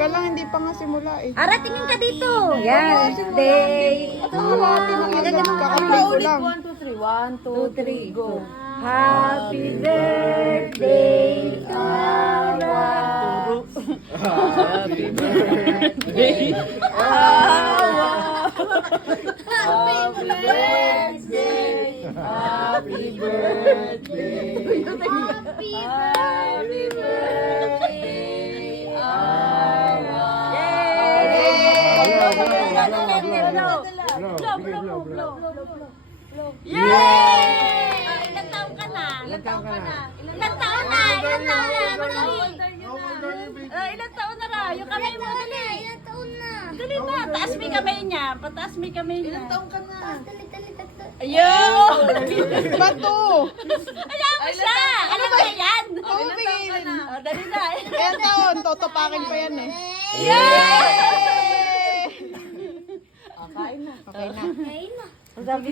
Teka lang, hindi pa nga simula eh. Ara, tingin ka dito. Yan. Day. Kalahati na kagad, kakaplay ko lang. 1, 2, 3, go. Happy birthday, Ara. Happy birthday, Awa. Happy birthday. Happy birthday. Happy birthday, Awa. Yay! Ilan taon ka na? Ilan taon na? Ilan taon na? Ilan taon na ra? Yung kamay mo, dali. Ilang taon na? Dali na. Taas mo yung kamay niya. Pataas mo yung kamay niya. Ilang taon ka na? Ayun! Bato! Ayaw mo siya! Ano ba yan? Tumigilin. Dali na. Ilan taon? Totopakin pa yan eh. Yay! Okay na. Kain na.